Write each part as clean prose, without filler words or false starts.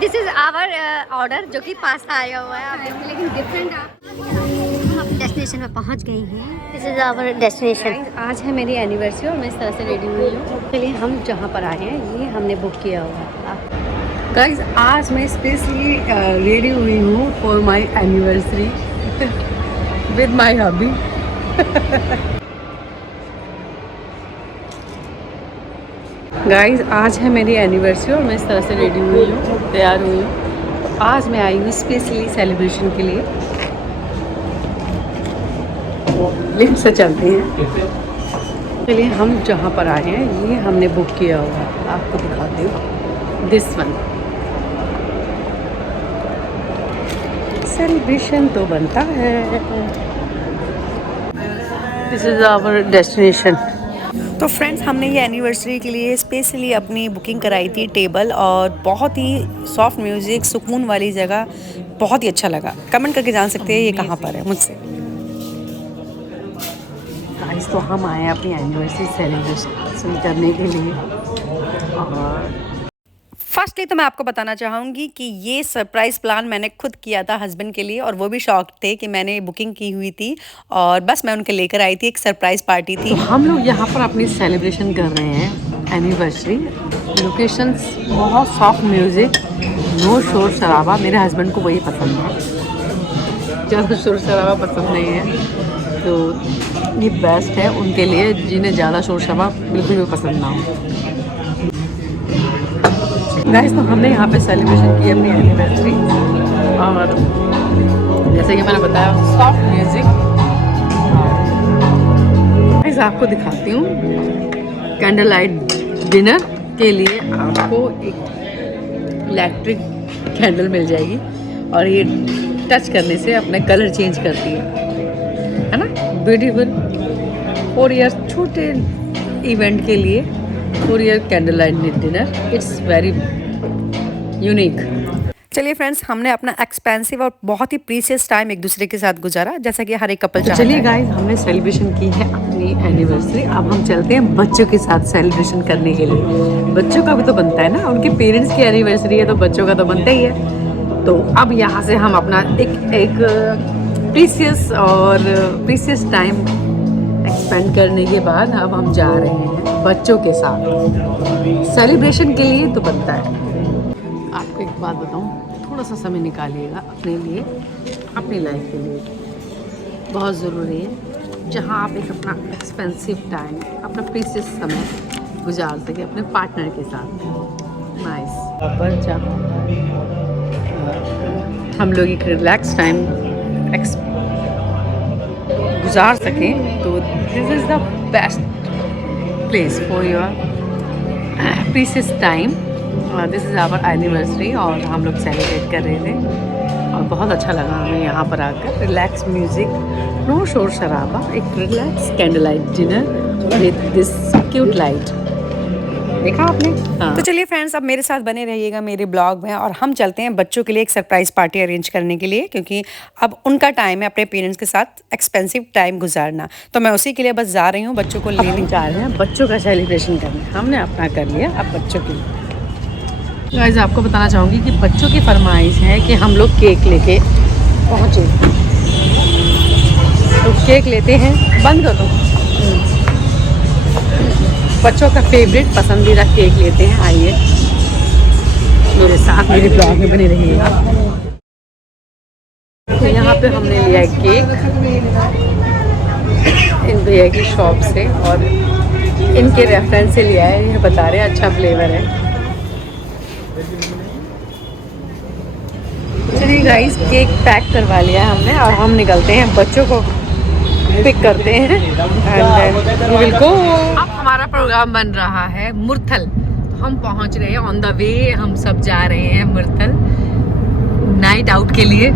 This is our order जो कि pasta आया हुआ है अभी, लेकिन डिफरेंट। हम अपने डेस्टिनेशन में पहुंच गए हैं। This is our destination. आज है मेरी एनिवर्सरी और मैं इस तरह से रेडी हुई हूँ। चलिए हम जहाँ पर आए हैं ये हमने बुक किया हुआ है। गाइस आज मैं स्पेशली रेडी हुई हूँ for my anniversary with my hubby. Guys आज है मेरी एनिवर्सरी और मैं इस तरह से रेडी हुई हूँ, तैयार हुई हूँ। तो आज मैं आई हूँ स्पेशली सेलिब्रेशन के लिए। लिफ्ट से चलते हैं। चलिए हम जहाँ पर आए हैं ये हमने बुक किया हुआ है, आपको दिखाती हूँ। दिस वन सेलिब्रेशन तो बनता है। This is our destination. तो फ्रेंड्स हमने ये एनिवर्सरी के लिए स्पेशली अपनी बुकिंग कराई थी टेबल, और बहुत ही सॉफ्ट म्यूज़िक, सुकून वाली जगह, बहुत ही अच्छा लगा। कमेंट करके जान सकते हैं ये कहाँ पर है मुझसे। गाइस तो हम आए हैं अपनी एनिवर्सरी सेलिब्रेशन करने के लिए। और फर्स्टली तो मैं आपको बताना चाहूँगी कि ये सरप्राइज़ प्लान मैंने खुद किया था हस्बैंड के लिए, और वो भी शॉक थे कि मैंने बुकिंग की हुई थी और बस मैं उनके लेकर आई थी। एक सरप्राइज़ पार्टी थी। तो हम लोग यहाँ पर अपनी सेलिब्रेशन कर रहे हैं एनिवर्सरी। लोकेशन बहुत सॉफ्ट म्यूज़िक, नो शोर शराबा। मेरे हस्बैंड को वही पसंद है, ज़्यादा शोर शराबा पसंद नहीं है। तो ये बेस्ट है उनके लिए जिन्हें ज़्यादा शोर शराबा बिल्कुल भी पसंद ना हो। गाइस तो हमने यहाँ पे सेलिब्रेशन की अपनी एनिवर्सरी, और जैसे कि मैंने बताया सॉफ्ट म्यूज़िक। गाइस आपको दिखाती हूँ, कैंडल लाइट डिनर के लिए आपको एक इलेक्ट्रिक कैंडल मिल जाएगी, और ये टच करने से अपने कलर चेंज करती है ना। ब्यूटीफुल। और ये छोटे इवेंट के लिए और ये candle light dinner, it's very unique. चलिए फ्रेंड्स, हमने अपना एक्सपेंसिव और बहुत ही प्रीशियस टाइम एक दूसरे के साथ गुजारा, जैसा कि हर एक कपल चाहता है। चलिए गाइस हमने सेलिब्रेशन की है अपनी एनिवर्सरी, अब हम चलते हैं बच्चों के साथ सेलिब्रेशन करने के लिए। बच्चों का भी तो बनता है ना, उनके पेरेंट्स की एनिवर्सरी है तो बच्चों का तो बनता ही है। तो अब यहाँ से हम अपना एक प्रीशियस टाइम एक्सपेंड करने के बाद अब हम जा रहे हैं बच्चों के साथ सेलिब्रेशन के लिए। तो बनता है। आपको एक बात बताऊं, थोड़ा सा समय निकालिएगा अपने लिए, अपनी लाइफ के लिए, बहुत ज़रूरी है। जहां आप एक अपना एक्सपेंसिव टाइम, अपना प्रीशियस समय गुजार सके अपने पार्टनर के साथ। नाइस। पर जहाँ हम लोग एक रिलैक्स टाइम गुजार सकें, तो this is the best place for your precious time. This is our anniversary और हम लोग सेलिब्रेट कर रहे थे, और बहुत अच्छा लगा हमें यहाँ पर आकर। रिलैक्स म्यूज़िक, नो शोर शराबा, एक relax candle light dinner with this cute light. देखा आपने? हाँ। तो चलिए फ्रेंड्स, अब मेरे साथ बने रहिएगा मेरे ब्लॉग में, और हम चलते हैं बच्चों के लिए एक सरप्राइज़ पार्टी अरेंज करने के लिए, क्योंकि अब उनका टाइम है अपने पेरेंट्स के साथ एक्सपेंसिव टाइम गुजारना। तो मैं उसी के लिए बस जा रही हूँ, बच्चों को लेने जा रहे हैं, बच्चों का सेलिब्रेशन करना। हमने अपना कर लिया, अब बच्चों के लिए। गाइस आपको बताना चाहूँगी कि बच्चों की फरमाइश है कि हम लोग केक लेके पहुँचे। तो केक लेते हैं, बंद कर दो। बच्चों का फेवरेट पसंदीदा केक लेते हैं। आइए मेरे साथ, मेरे ब्लॉग में बने रहिएगा। तो यहाँ पे हमने लिया है केक इन भैया की शॉप से, और इनके रेफरेंस से लिया है। ये बता रहे हैं अच्छा फ्लेवर है। चलिए गाइस, केक पैक करवा लिया है हमने, और हम निकलते हैं, बच्चों को पिक करते हैं and then we will go. अब हमारा प्रोग्राम बन रहा है मुरथल। हम पहुंच रहे हैं, ऑन द वे हम सब जा रहे हैं मुरथल नाइट आउट के लिए।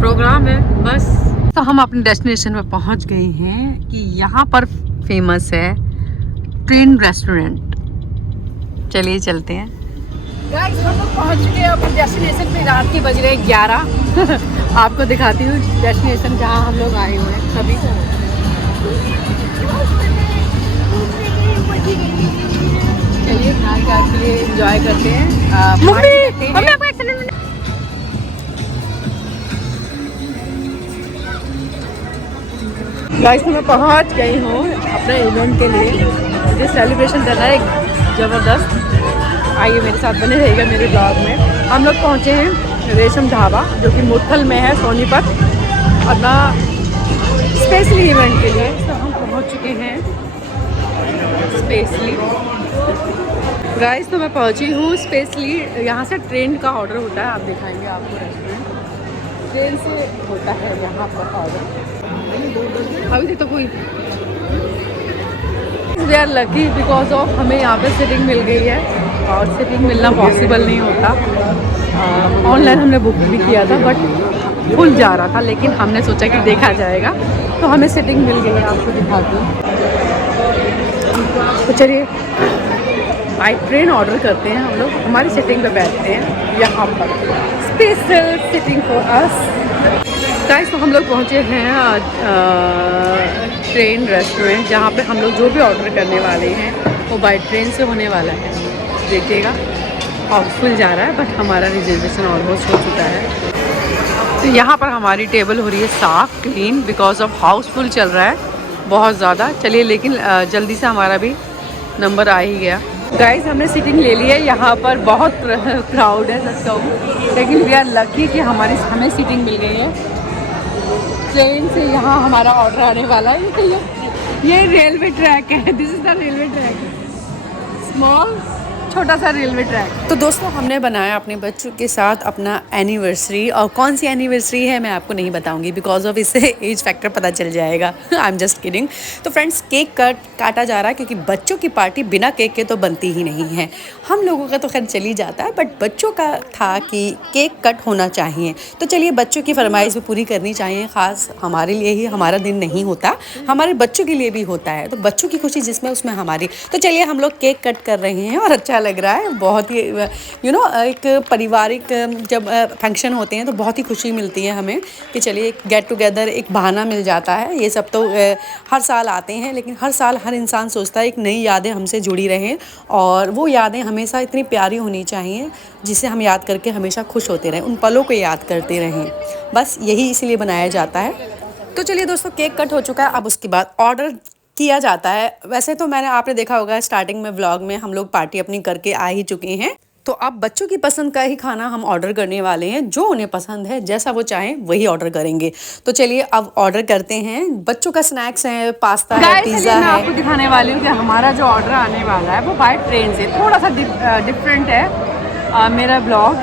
प्रोग्राम है बस। तो हम अपने डेस्टिनेशन में पहुंच गए हैं कि यहाँ पर फेमस है ट्रेन रेस्टोरेंट। चलिए चलते हैं। गाइस हम लोग पहुंच चुके हैं अपने डेस्टिनेशन पे। रात के बज रहे 11। आपको दिखाती हूँ डेस्टिनेशन जहाँ हम लोग आए हुए हैं सभी। चलिए नाइट आउट के लिए एंजॉय करते हैं। मम्मी आपको एक्सीडेंट। गाइस मैं पहुंच गई हूँ अपने इवेंट के लिए, मुझे सेलिब्रेशन करना है ज़बरदस्त। आइए मेरे साथ बने रहिएगा मेरे ब्लॉग में। हम लोग पहुँचे हैं रेशम ढाबा जो कि मुरथल में है, सोनीपत, अपना स्पेशली इवेंट के लिए। तो हम पहुँच चुके हैं स्पेशली। गाइस तो मैं पहुँची हूँ स्पेशली। यहाँ से ट्रेन का ऑर्डर होता है, आप दिखाएंगे आपको रेस्टोरेंट ट्रेन से होता है यहाँ पर ऑर्डर। अभी तो कोई we are lucky because of हमें यहाँ पे सीटिंग मिल गई है, और सीटिंग मिलना पॉसिबल नहीं होता। ऑनलाइन हमने बुक भी किया था बट फुल जा रहा था, लेकिन हमने सोचा कि देखा जाएगा तो हमें सीटिंग मिल गई है। आपको दिखाती हूँ। तो चलिए बाई ट्रेन ऑर्डर करते हैं हम लोग, हमारी सीटिंग पे बैठते हैं यहाँ पर, special seating for us. Guys तो हम लोग पहुँचे हैं ट्रेन रेस्टोरेंट, जहाँ पे हम लोग जो भी ऑर्डर करने वाले हैं वो बाई ट्रेन से होने वाला है। देखिएगा हाउसफुल जा रहा है बट हमारा रिजर्वेशन ऑलमोस्ट हो चुका है। तो यहाँ पर हमारी टेबल हो रही है साफ़ क्लीन बिकॉज ऑफ हाउसफुल चल रहा है बहुत ज़्यादा। चलिए लेकिन जल्दी से हमारा भी नंबर आ ही गया। गाइस हमने सीटिंग ले ली है, यहाँ पर बहुत क्राउड है सच कहूँ, लेकिन वी आर लकी कि हमें सीटिंग मिल गई है। ट्रेन से यहाँ हमारा ऑर्डर आने वाला है। ये रेलवे ट्रैक है, this is the railway track, small छोटा सा रेलवे ट्रैक। तो दोस्तों हमने बनाया अपने बच्चों के साथ अपना एनिवर्सरी, और कौन सी एनिवर्सरी है मैं आपको नहीं बताऊंगी बिकॉज ऑफ इससे एज फैक्टर पता चल जाएगा। I am just kidding. तो फ्रेंड्स केक काटा जा रहा है क्योंकि बच्चों की पार्टी बिना केक के तो बनती ही नहीं है। हम लोगों का तो खैर चल ही जाता है बट बच्चों का था कि केक कट होना चाहिए। तो चलिए बच्चों की फरमाइश भी पूरी करनी चाहिए, ख़ास हमारे लिए ही हमारा दिन नहीं होता, हमारे बच्चों के लिए भी होता है। तो बच्चों की खुशी जिसमें उसमें हमारी। तो चलिए हम लोग केक कट कर रहे हैं और अच्छा लग रहा है बहुत ही। एक पारिवारिक जब फंक्शन होते हैं तो बहुत ही खुशी मिलती है हमें कि चलिए एक गेट टुगेदर, एक बहाना मिल जाता है। ये सब तो हर साल आते हैं, लेकिन हर साल हर इंसान सोचता है एक नई यादें हमसे जुड़ी रहें, और वो यादें हमेशा इतनी प्यारी होनी चाहिए जिसे हम याद करके हमेशा खुश होते रहें, उन पलों को याद करते रहें। बस यही इसीलिए बनाया जाता है। तो चलिए दोस्तों केक कट हो चुका है, अब उसके बाद ऑर्डर किया जाता है। वैसे तो आपने देखा होगा स्टार्टिंग में व्लॉग में हम लोग पार्टी अपनी करके आ ही चुके हैं। तो अब बच्चों की पसंद का ही खाना हम ऑर्डर करने वाले हैं, जो उन्हें पसंद है जैसा वो चाहें वही ऑर्डर करेंगे। तो चलिए अब ऑर्डर करते हैं। बच्चों का स्नैक्स है, पास्ता है, पिज़्ज़ा है। आपको दिखाने वाली हूँ कि हमारा जो ऑर्डर आने वाला है वो बाय ट्रेन से थोड़ा सा डिफरेंट है मेरा blog.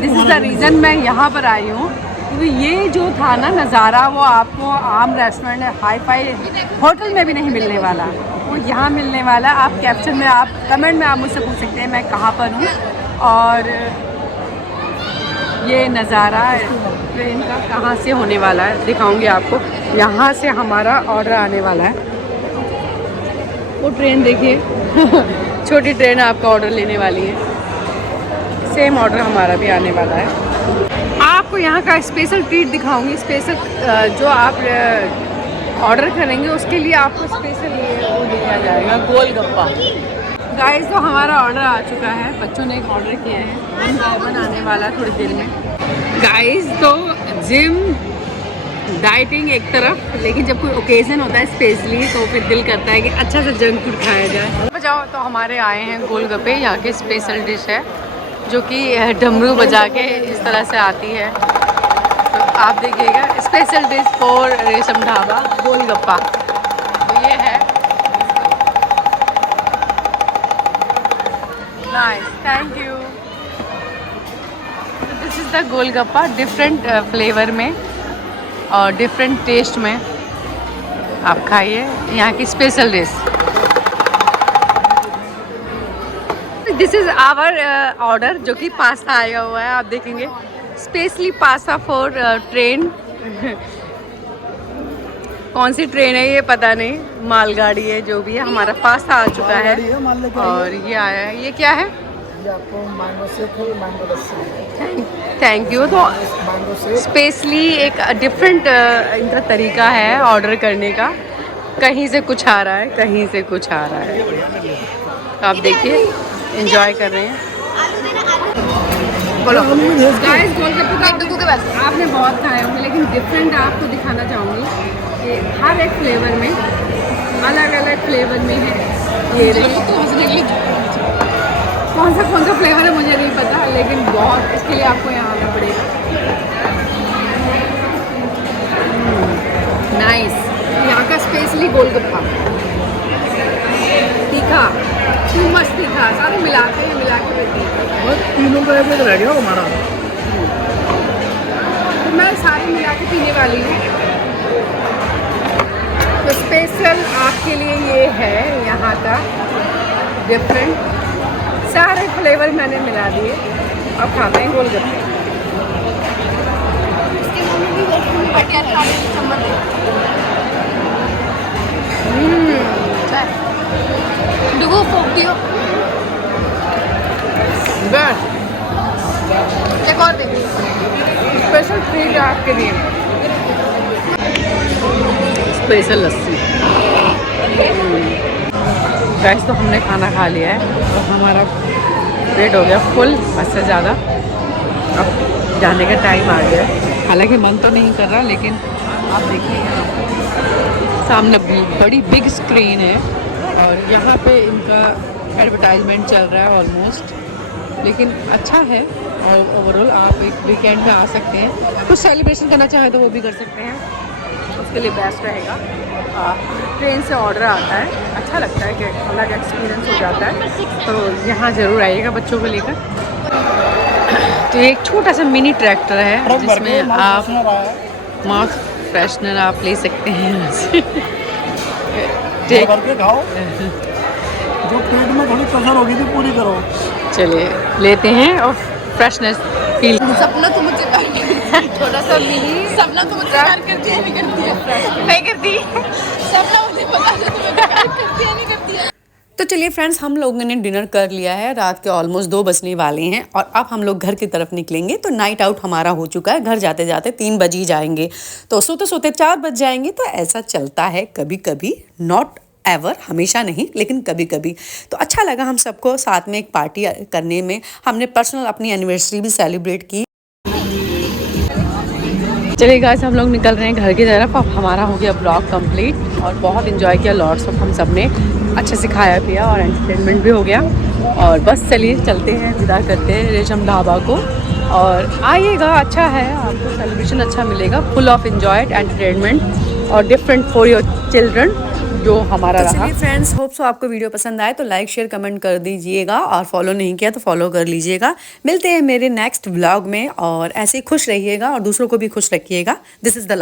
This is the reason मैं यहाँ पर आई हूँ, क्योंकि ये जो था ना नज़ारा वो आपको आम रेस्टोरेंट हाई फाई होटल में भी नहीं मिलने वाला, वो यहाँ मिलने वाला। आप कैप्शन में, आप कमेंट में आप मुझसे पूछ सकते हैं मैं कहाँ पर हूँ, और ये नज़ारा ट्रेन का कहाँ से होने वाला है दिखाऊंगी आपको। यहाँ से हमारा ऑर्डर आने वाला है, वो ट्रेन देखिए छोटी ट्रेन आपका ऑर्डर लेने वाली है। सेम ऑर्डर हमारा भी आने वाला है। आपको यहाँ का स्पेशल ट्रीट दिखाऊंगी। स्पेशल जो आप ऑर्डर करेंगे उसके लिए आपको स्पेशल वो दिया जाएगा, गोलगप्पा। गाइस तो हमारा ऑर्डर आ चुका है, बच्चों ने एक ऑर्डर किया है, 1 by 1 आने वाला है थोड़ी देर में। गाइस तो जिम डाइटिंग एक तरफ, लेकिन जब कोई ओकेज़न होता है स्पेशली तो फिर दिल करता है कि अच्छा सा जंक फूड खाया जाए। बजाओ तो हमारे आए हैं गोलगप्पे, यहाँ की स्पेशल डिश है जो कि डमरू बजा के इस तरह से आती है। तो आप देखिएगा स्पेशल डिश फॉर रेशम ढाबा गोलगप्पा। तो ये है nice, thank you. This is the golgappa, different flavour में और डिफरेंट टेस्ट में। आप खाइए, यहाँ की special dish. This is our order जो कि पास्ता आया हुआ है, आप देखेंगे स्पेशली पास्ता फॉर ट्रेन। कौन सी ट्रेन है ये पता नहीं, मालगाड़ी है जो भी है। हमारा पास्ता आ चुका है और ये आया है। ये क्या है? Thank you. तो स्पेशली एक डिफरेंट इनका तरीका है ऑर्डर करने का, कहीं से कुछ आ रहा है, कहीं से कुछ आ रहा है। तो आप देखिए एंजॉय कर रहे हैं। बोलो गाइस, गोलगप्पे तो आपने बहुत खाए होंगे, लेकिन डिफरेंट आपको दिखाना चाहूँगी कि हर एक फ्लेवर में अलग अलग फ्लेवर में है। ये कौन सा फ्लेवर है मुझे नहीं पता, लेकिन बहुत, इसके लिए आपको यहाँ आना पड़ेगा। नाइस। यहाँ का स्पेशली गोलगप्पा तीखा, टू मच तीखा, सारे मिला के बस तीनों का एक रह गया हमारा। तो मैं सारे मिला के पीने वाली हूँ। तो स्पेशल आपके लिए ये है यहाँ का डिफरेंट, सारे फ्लेवर मैंने मिला दिए। अब खाते हैं गोलगप्पे। एक और देखिए, स्पेशल ट्रीट आपके लिए, स्पेशल लस्सी। गाइस, तो हमने खाना खा लिया है और हमारा पेट हो गया फुल, बस से ज़्यादा। अब जाने का टाइम आ गया है। हालांकि मन तो नहीं कर रहा, लेकिन आप देखिए यहाँ पे सामने बड़ी बिग स्क्रीन है और यहाँ पे इनका एडवर्टाइजमेंट चल रहा है ऑलमोस्ट। लेकिन अच्छा है और ओवरऑल आप एक वीकेंड में आ सकते हैं, कुछ सेलिब्रेशन करना चाहें तो वो भी कर सकते हैं, उसके लिए बेस्ट रहेगा। ट्रेन से ऑर्डर आता है, अच्छा लगता है कि अलग एक्सपीरियंस हो जाता है। तो यहाँ ज़रूर आइएगा बच्चों को लेकर। तो एक छोटा सा मिनी ट्रैक्टर है जिसमें आप माउथ फ्रेशनर आप ले सकते हैं। करके खाओ, जो पेट में थोड़ी कसर होगी थी पूरी करो। चलिए लेते हैं और फ्रेशनेस फील। सपना तो मुझे थोड़ा सा मिनी सपना तो मुझे प्यार करती है, नहीं करती है, नहीं करती सपना मुझे पता है तुम्हें प्यार करती है, नहीं करती है। तो चलिए फ्रेंड्स, हम लोगों ने डिनर कर लिया है, रात के ऑलमोस्ट 2 बजने वाले हैं और अब हम लोग घर की तरफ निकलेंगे। तो नाइट आउट हमारा हो चुका है, घर जाते जाते 3 बज ही जाएंगे, तो सोते सोते 4 बज जाएंगे। तो ऐसा चलता है कभी कभी, नॉट एवर, हमेशा नहीं, लेकिन कभी कभी। तो अच्छा लगा हम सबको साथ में एक पार्टी करने में। हमने पर्सनल अपनी एनिवर्सरी भी सेलिब्रेट की। चलिए गाइस, हम लोग निकल रहे हैं घर की तरफ। अब हमारा हो गया ब्लॉग कंप्लीट और बहुत इन्जॉय किया, लॉट्स ऑफ हम सब ने अच्छे से खाया पिया और एंटरटेनमेंट भी हो गया। और बस चलिए चलते हैं, विदा करते हैं रेशम ढाबा को। और आइएगा, अच्छा है, आपको सेलिब्रेशन अच्छा मिलेगा, फुल ऑफ इन्जॉय, एंटरटेनमेंट और डिफरेंट फॉर योर चिल्ड्रन जो हमारा तो रहा। चलिए फ्रेंड्स, होप सो आपको वीडियो पसंद आए तो लाइक शेयर कमेंट कर दीजिएगा और फॉलो नहीं किया तो फॉलो कर लीजिएगा। मिलते हैं मेरे नेक्स्ट व्लॉग में और ऐसे ही खुश रहिएगा और दूसरों को भी खुश रखिएगा। This is the